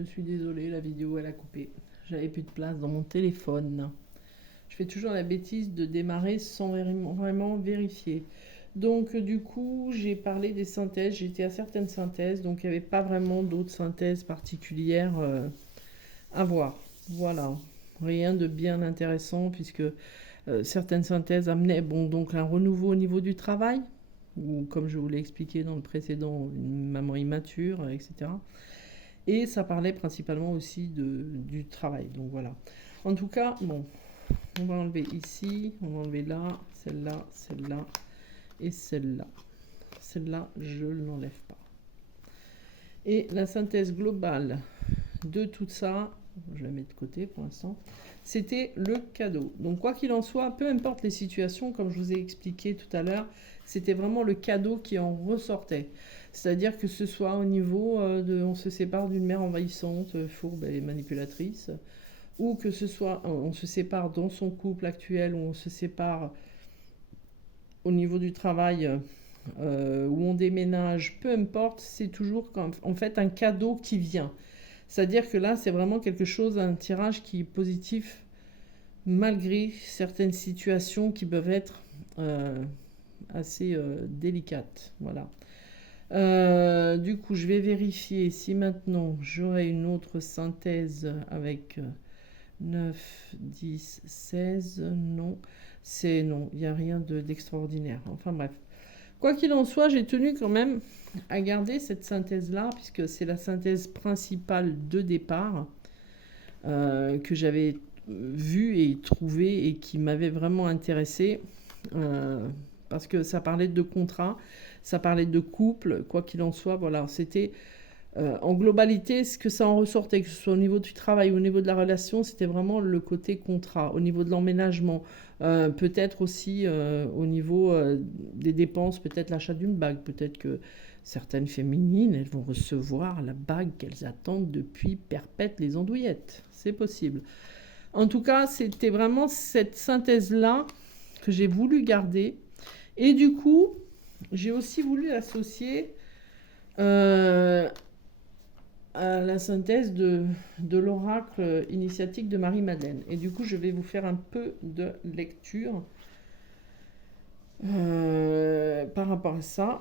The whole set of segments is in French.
Je suis désolée, la vidéo elle a coupé. J'avais plus de place dans mon téléphone. Je fais toujours la bêtise de démarrer sans vraiment vérifier. Donc du coup, j'ai parlé des synthèses, j'étais à certaines synthèses, donc il n'y avait pas vraiment d'autres synthèses particulières à voir. Voilà, rien de bien intéressant puisque certaines synthèses amenaient donc un renouveau au niveau du travail, ou comme je vous l'ai expliqué dans le précédent, une maman immature, etc. Et ça parlait principalement aussi du travail. Donc voilà. En tout cas, bon, on va enlever ici, on va enlever là, celle-là et celle-là. Celle-là, je ne l'enlève pas. Et la synthèse globale de tout ça, je la mets de côté pour l'instant, c'était le cadeau. Donc quoi qu'il en soit, peu importe les situations, comme je vous ai expliqué tout à l'heure, c'était vraiment le cadeau qui en ressortait. C'est-à-dire que ce soit au niveau de on se sépare d'une mère envahissante, fourbe et manipulatrice, ou que ce soit on se sépare dans son couple actuel, ou on se sépare au niveau du travail, où on déménage, peu importe, c'est toujours en fait un cadeau qui vient. C'est-à-dire que là, c'est vraiment quelque chose, un tirage qui est positif, malgré certaines situations qui peuvent être assez délicates. Voilà. Du coup, je vais vérifier si maintenant j'aurai une autre synthèse avec 9, 10, 16. Non, non, il n'y a rien d'extraordinaire. Enfin bref. Quoi qu'il en soit, j'ai tenu quand même à garder cette synthèse-là, puisque c'est la synthèse principale de départ que j'avais vue et trouvée et qui m'avait vraiment intéressée, parce que ça parlait de contrat, ça parlait de couple, quoi qu'il en soit, voilà, c'était en globalité ce que ça en ressortait, que ce soit au niveau du travail ou au niveau de la relation, c'était vraiment le côté contrat, au niveau de l'emménagement, peut-être aussi au niveau des dépenses, peut-être l'achat d'une bague, peut-être que certaines féminines, elles vont recevoir la bague qu'elles attendent depuis perpète les andouillettes, c'est possible. En tout cas, c'était vraiment cette synthèse-là que j'ai voulu garder. Et du coup, j'ai aussi voulu associer à la synthèse de l'oracle initiatique de Marie-Madeleine. Et du coup, je vais vous faire un peu de lecture par rapport à ça.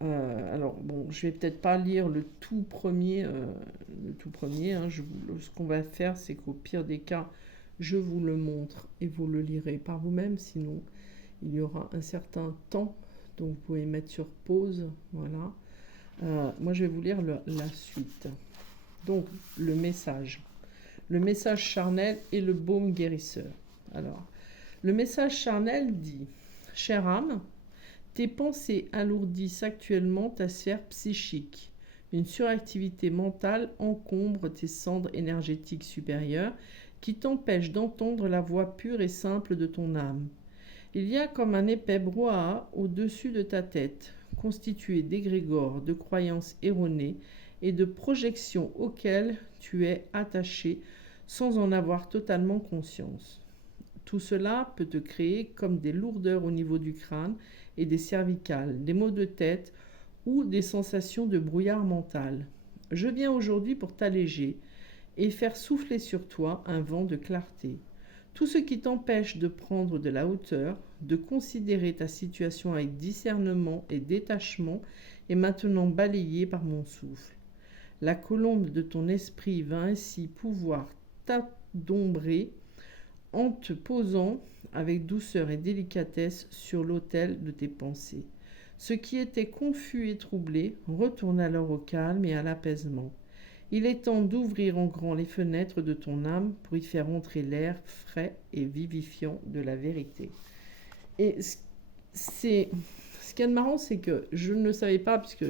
Alors, bon, je vais peut-être pas lire le tout premier. Hein, ce qu'on va faire, c'est qu'au pire des cas, je vous le montre et vous le lirez par vous-même. Sinon, il y aura un certain temps. Donc, vous pouvez mettre sur pause. Voilà. Moi, je vais vous lire la suite. Donc, le message. Le message charnel et le baume guérisseur. Alors, le message charnel dit « Chère âme, tes pensées alourdissent actuellement ta sphère psychique. Une suractivité mentale encombre tes cendres énergétiques supérieures qui t'empêchent d'entendre la voix pure et simple de ton âme. Il y a comme un épais brouhaha au-dessus de ta tête, constitué d'égrégores, de croyances erronées et de projections auxquelles tu es attaché sans en avoir totalement conscience. Tout cela peut te créer comme des lourdeurs au niveau du crâne et des cervicales, des maux de tête ou des sensations de brouillard mental. Je viens aujourd'hui pour t'alléger et faire souffler sur toi un vent de clarté. Tout ce qui t'empêche de prendre de la hauteur, de considérer ta situation avec discernement et détachement est maintenant balayé par mon souffle. La colombe de ton esprit va ainsi pouvoir t'adombrer en te posant avec douceur et délicatesse sur l'autel de tes pensées. Ce qui était confus et troublé retourne alors au calme et à l'apaisement. Il est temps d'ouvrir en grand les fenêtres de ton âme pour y faire entrer l'air frais et vivifiant de la vérité. Et ce qu'il y a de marrant, c'est que je ne le savais pas, puisque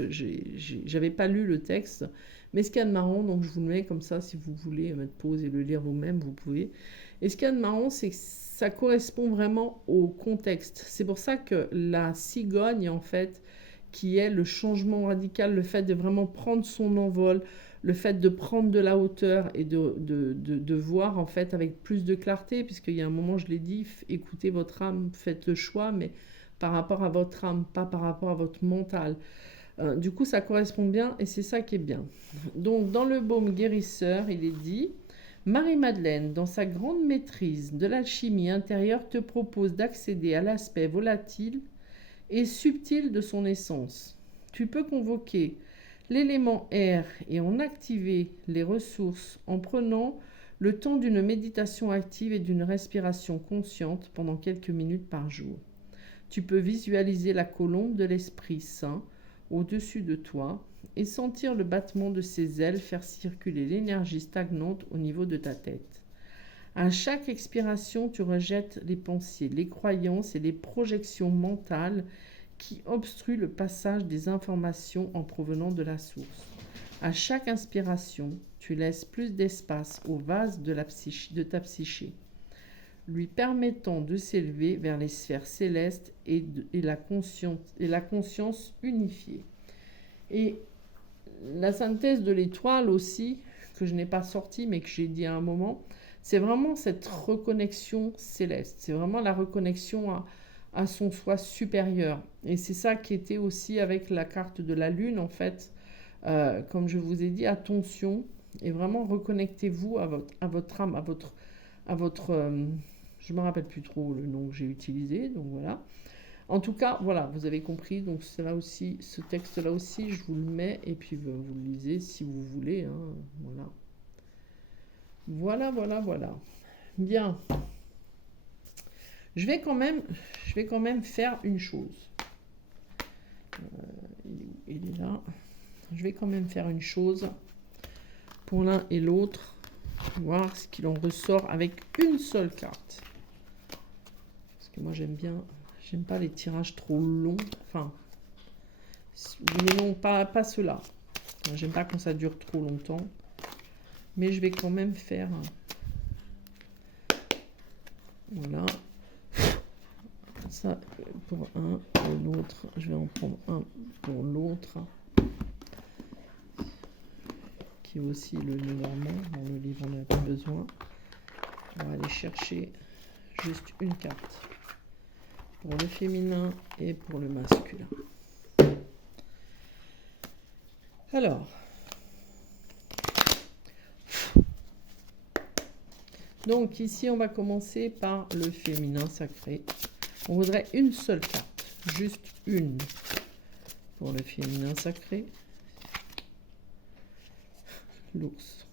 j'avais pas lu le texte, mais ce qu'il y a de marrant, donc je vous le mets comme ça, si vous voulez mettre pause et le lire vous-même, vous pouvez. Et ce qu'il y a de marrant, c'est que ça correspond vraiment au contexte. C'est pour ça que la cigogne, en fait, qui est le changement radical, le fait de vraiment prendre son envol, le fait de prendre de la hauteur et de voir en fait avec plus de clarté, puisqu'il y a un moment, je l'ai dit, écoutez votre âme, faites le choix, mais par rapport à votre âme, pas par rapport à votre mental. Du coup, ça correspond bien et c'est ça qui est bien. Donc, dans le baume guérisseur, il est dit, Marie-Madeleine, dans sa grande maîtrise de l'alchimie intérieure, te propose d'accéder à l'aspect volatile et subtil de son essence. Tu peux convoquer l'élément air et en activer les ressources en prenant le temps d'une méditation active et d'une respiration consciente pendant quelques minutes par jour. Tu peux visualiser la colombe de l'Esprit Saint au-dessus de toi et sentir le battement de ses ailes faire circuler l'énergie stagnante au niveau de ta tête. À chaque expiration, tu rejettes les pensées, les croyances et les projections mentales qui obstruent le passage des informations en provenant de la source. À chaque inspiration, tu laisses plus d'espace au vase de ta psyché, lui permettant de s'élever vers les sphères célestes et la conscience unifiée. Et la synthèse de l'étoile aussi, que je n'ai pas sortie mais que j'ai dit à un moment, c'est vraiment cette reconnexion céleste. C'est vraiment la reconnexion à son soi supérieur. Et c'est ça qui était aussi avec la carte de la lune, en fait. Comme je vous ai dit, attention, et vraiment reconnectez-vous à votre âme, à votre je ne me rappelle plus trop le nom que j'ai utilisé, donc voilà. En tout cas, voilà, vous avez compris, donc là aussi, ce texte-là aussi, je vous le mets, et puis vous le lisez si vous voulez, hein, voilà. Voilà. Bien. Je vais quand même faire une chose. Il est là. Je vais quand même faire une chose pour l'un et l'autre, voir ce qu'il en ressort avec une seule carte. Parce que moi j'aime pas les tirages trop longs. Enfin, non, pas ceux-là. J'aime pas quand ça dure trop longtemps. Mais je vais quand même faire. Voilà. Ça pour un, pour l'autre. Je vais en prendre un pour l'autre. Qui est aussi le normand. Dans le livre, on n'a pas besoin. On va aller chercher juste une carte. Pour le féminin et pour le masculin. Alors. Donc ici, on va commencer par le féminin sacré. On voudrait une seule carte, juste une pour le féminin sacré. L'ours.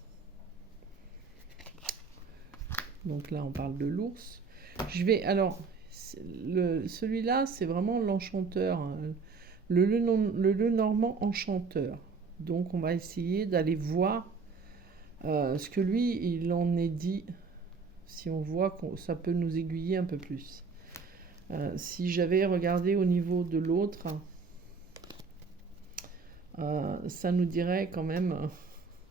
Donc là, on parle de l'ours. Celui-là, c'est vraiment l'enchanteur, hein, le normand enchanteur. Donc on va essayer d'aller voir ce que lui, il en est dit. Si on voit que ça peut nous aiguiller un peu plus. Si j'avais regardé au niveau de l'autre, ça nous dirait quand même,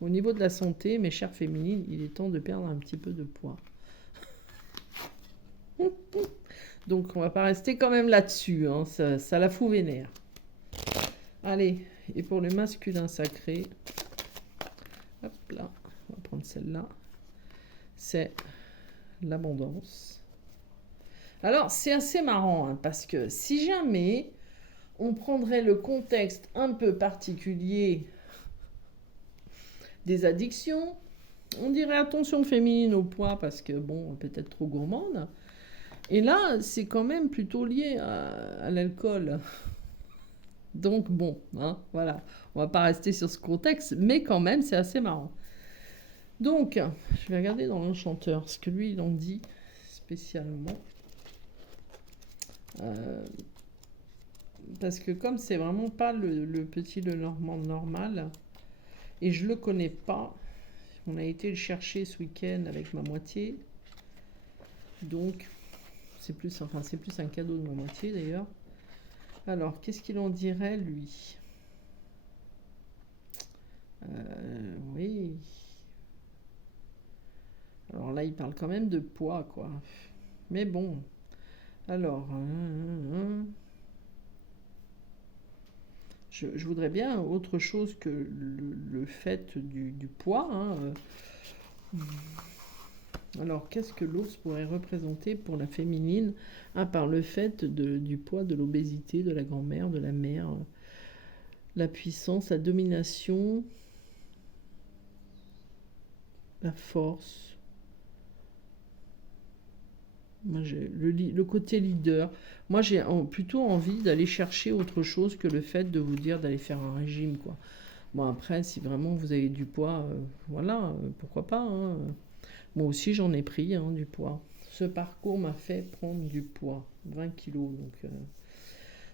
au niveau de la santé, mes chères féminines, il est temps de perdre un petit peu de poids. Donc on va pas rester quand même là-dessus, hein, ça la fout vénère. Allez, et pour le masculin sacré, hop là, on va prendre celle-là, c'est l'abondance. Alors, c'est assez marrant, hein, parce que si jamais on prendrait le contexte un peu particulier des addictions, on dirait attention féminine au poids, parce que, bon, peut-être trop gourmande. Et là, c'est quand même plutôt lié à l'alcool. Donc, bon, hein, voilà. On va pas rester sur ce contexte, mais quand même, c'est assez marrant. Donc, je vais regarder dans l'enchanteur ce que lui, il en dit spécialement. Parce que comme c'est vraiment pas le petit Lenormand normal, et je le connais pas, on a été le chercher ce week-end avec ma moitié. Donc, c'est plus un cadeau de ma moitié d'ailleurs. Alors, qu'est-ce qu'il en dirait, lui? Oui. Alors là, il parle quand même de poids, quoi. Mais bon. Alors, je voudrais bien autre chose que le fait du poids. Hein. Alors, qu'est-ce que l'ours pourrait représenter pour la féminine, à part le fait du poids, de l'obésité, de la grand-mère, de la mère, la puissance, la domination, la force. Moi, j'ai le côté leader. Moi, j'ai plutôt envie d'aller chercher autre chose que le fait de vous dire d'aller faire un régime, quoi. Bon, après, si vraiment vous avez du poids, voilà, pourquoi pas, hein. Moi aussi, j'en ai pris, hein, du poids. Ce parcours m'a fait prendre du poids, 20 kilos.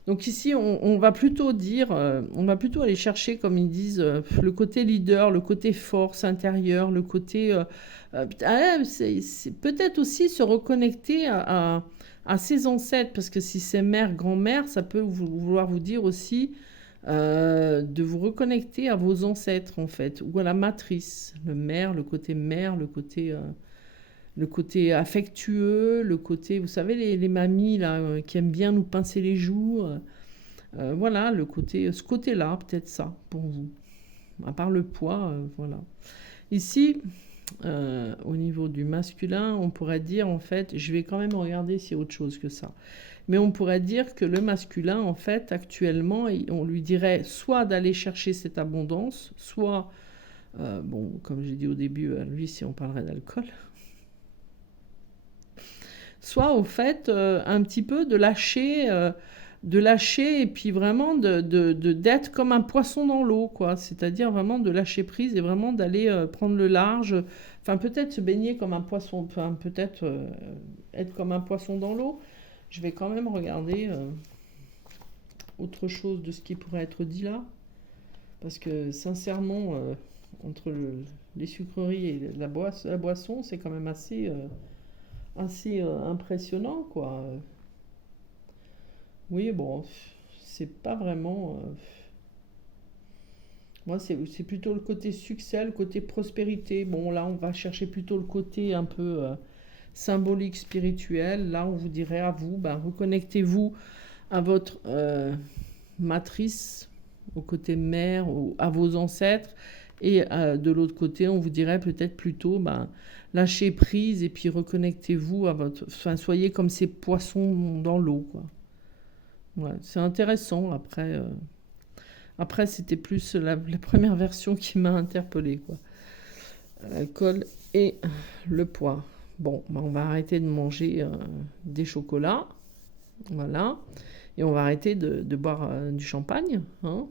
Donc ici, on va plutôt dire, on va plutôt aller chercher, comme ils disent, le côté leader, le côté force intérieure, le côté... c'est peut-être aussi se reconnecter à ses ancêtres, parce que si c'est mère, grand-mère, ça peut vouloir vous dire aussi de vous reconnecter à vos ancêtres, en fait, ou à la matrice, le côté mère, le côté affectueux, le côté, vous savez, les mamies là, qui aiment bien nous pincer les joues. Voilà, ce côté-là, peut-être ça, pour vous. À part le poids, voilà. Ici, au niveau du masculin, on pourrait dire, en fait, je vais quand même regarder s'il y a autre chose que ça. Mais on pourrait dire que le masculin, en fait, actuellement, on lui dirait soit d'aller chercher cette abondance, soit, bon, comme j'ai dit au début, lui, si on parlerait d'alcool, soit au fait un petit peu de lâcher et puis vraiment d'être comme un poisson dans l'eau, quoi. C'est-à-dire vraiment de lâcher prise et vraiment d'aller prendre le large. Enfin, peut-être se baigner comme un poisson, enfin, peut-être être comme un poisson dans l'eau. Je vais quand même regarder autre chose de ce qui pourrait être dit là. Parce que sincèrement, entre les sucreries et la boisson, c'est quand même assez impressionnant, quoi. Oui, bon, c'est pas vraiment... moi, c'est plutôt le côté succès, le côté prospérité. Bon, là, on va chercher plutôt le côté un peu symbolique, spirituel. Là, on vous dirait à vous, ben, reconnectez-vous à votre matrice, au côté mère, à vos ancêtres. Et de l'autre côté, on vous dirait peut-être plutôt, ben, lâchez prise et puis reconnectez-vous à votre... Enfin, soyez comme ces poissons dans l'eau, quoi. Ouais, c'est intéressant. Après c'était plus la première version qui m'a interpellée, quoi. L'alcool et le poids. Bon, ben, on va arrêter de manger des chocolats. Voilà. Et on va arrêter de boire du champagne, hein.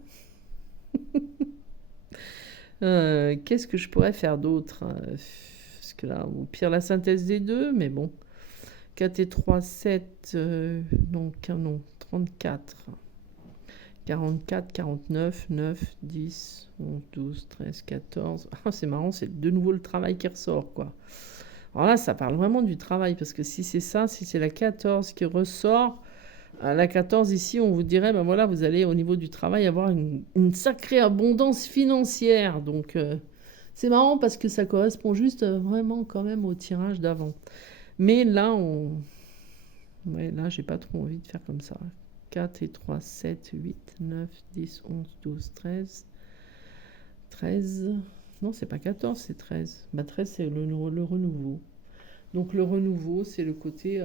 Qu'est-ce que je pourrais faire d'autre? Parce que là, au pire, la synthèse des deux, mais bon. 4 et 3, 7, donc non, 34, 44, 49, 9, 10, 11, 12, 13, 14. Ah, c'est marrant, c'est de nouveau le travail qui ressort, quoi. Alors là, ça parle vraiment du travail, parce que si c'est ça, si c'est la 14 qui ressort, la 14 ici, on vous dirait, ben voilà, vous allez au niveau du travail avoir une sacrée abondance financière. Donc, c'est marrant parce que ça correspond juste vraiment quand même au tirage d'avant. Mais là, ouais, là, j'ai pas trop envie de faire comme ça. 4 et 3, 7, 8, 9, 10, 11, 12, 13. 13. Non, c'est pas 14, c'est 13. Bah, 13, c'est le renouveau. Donc, le renouveau, c'est le côté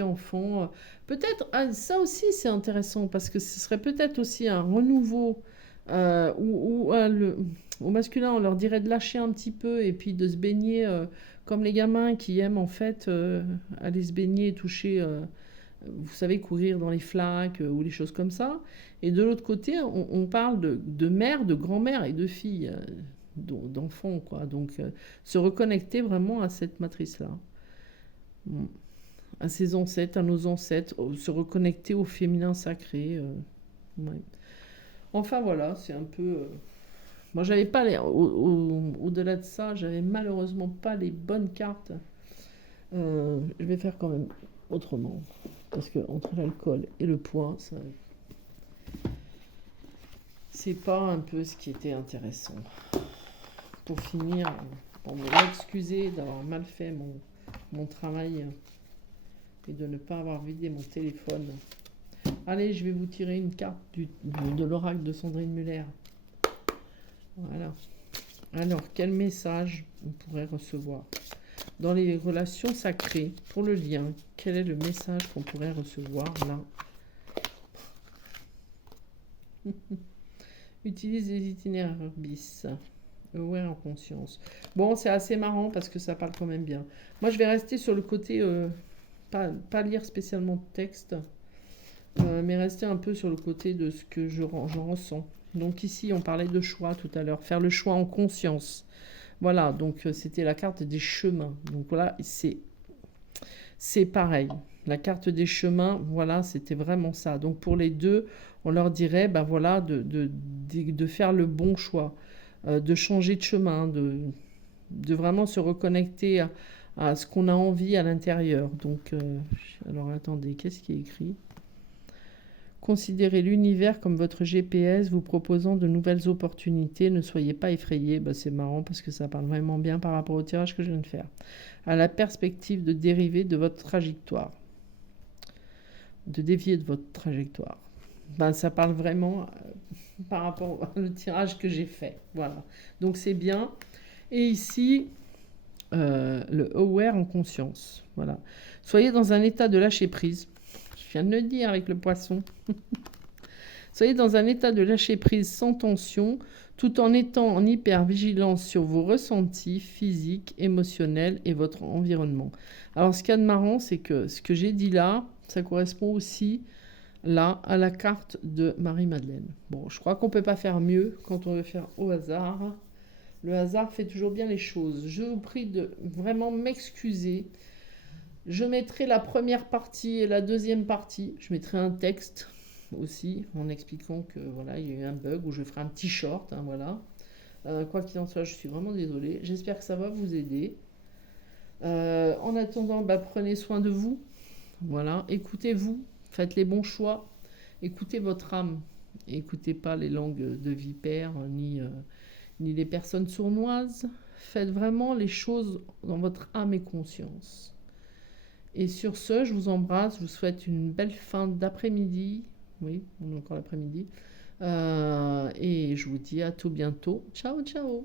enfant. Peut-être, ça aussi, c'est intéressant parce que ce serait peut-être aussi un renouveau où au masculin, on leur dirait de lâcher un petit peu et puis de se baigner comme les gamins qui aiment en fait aller se baigner et toucher, vous savez, courir dans les flaques ou les choses comme ça. Et de l'autre côté, on parle de mère, de grand-mère et de fille, d'enfants, quoi. Donc, se reconnecter vraiment à cette matrice-là. Bon. À ses ancêtres, à nos ancêtres, se reconnecter au féminin sacré. Ouais. Enfin voilà, c'est un peu... Moi, j'avais pas au-delà de ça, j'avais malheureusement pas les bonnes cartes. Je vais faire quand même autrement. Parce que entre l'alcool et le poids, ça... c'est pas un peu ce qui était intéressant. Pour finir, pour m'excuser d'avoir mal fait mon travail et de ne pas avoir vidé mon téléphone. Allez, je vais vous tirer une carte de l'oracle de Sandrine Muller. Voilà. Alors, quel message on pourrait recevoir dans les relations sacrées pour le lien? Quel est le message qu'on pourrait recevoir là? Utilise les itinéraires bis. Aware en conscience. Bon, c'est assez marrant parce que ça parle quand même bien. Moi, je vais rester sur le côté, pas lire spécialement de texte, mais rester un peu sur le côté de ce que j'en ressens. Donc ici, on parlait de choix tout à l'heure, faire le choix en conscience. Voilà, donc c'était la carte des chemins. Donc voilà, c'est pareil. La carte des chemins, voilà, c'était vraiment ça. Donc pour les deux, on leur dirait, ben voilà, de faire le bon choix, de changer de chemin, de vraiment se reconnecter à ce qu'on a envie à l'intérieur. Donc, alors attendez, qu'est-ce qui est écrit? Considérez l'univers comme votre GPS vous proposant de nouvelles opportunités. Ne soyez pas effrayés. Ben, c'est marrant parce que ça parle vraiment bien par rapport au tirage que je viens de faire. À la perspective de dériver de votre trajectoire. De dévier de votre trajectoire. Ben, ça parle vraiment par rapport au tirage que j'ai fait. Voilà. Donc c'est bien. Et ici, le aware en conscience. Voilà. Soyez dans un état de lâcher prise. Je viens de le dire avec le poisson. Soyez dans un état de lâcher prise sans tension, tout en étant en hyper-vigilance sur vos ressentis physiques, émotionnels et votre environnement. Alors, ce qu'il y a de marrant, c'est que ce que j'ai dit là, ça correspond aussi là à la carte de Marie-Madeleine. Bon, je crois qu'on ne peut pas faire mieux quand on veut faire au hasard. Le hasard fait toujours bien les choses. Je vous prie de vraiment m'excuser. Je mettrai la première partie et la deuxième partie. Je mettrai un texte aussi en expliquant que voilà, il y a eu un bug, où je ferai un petit short, hein, voilà. Quoi qu'il en soit, je suis vraiment désolée. J'espère que ça va vous aider. En attendant, bah, prenez soin de vous. Voilà, écoutez-vous, faites les bons choix, écoutez votre âme. Écoutez pas les langues de vipères ni les personnes sournoises. Faites vraiment les choses dans votre âme et conscience. Et sur ce, je vous embrasse, je vous souhaite une belle fin d'après-midi. Oui, on est encore l'après-midi. Et je vous dis à tout bientôt. Ciao, ciao!